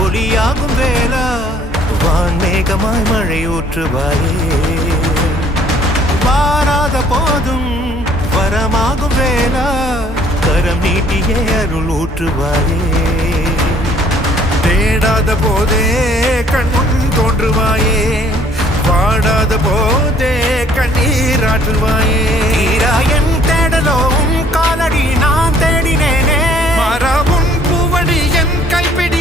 ஒளியாகும் வேளா வான்மேகமாய் மழை ஊற்றுவாயே வாராத போதும் வரமாகும் வேளா கரம் நீட்டியே அருள் ஊற்றுவாயே தேடாத போதே கண்முன் தோன்றுவாயே வாடாத போதே கண்ணீர் ஆற்றுவாயே என் தேடலும் காலடி நான் தேடினேனே மாறாவும் பூவடி என் கைப்பிடி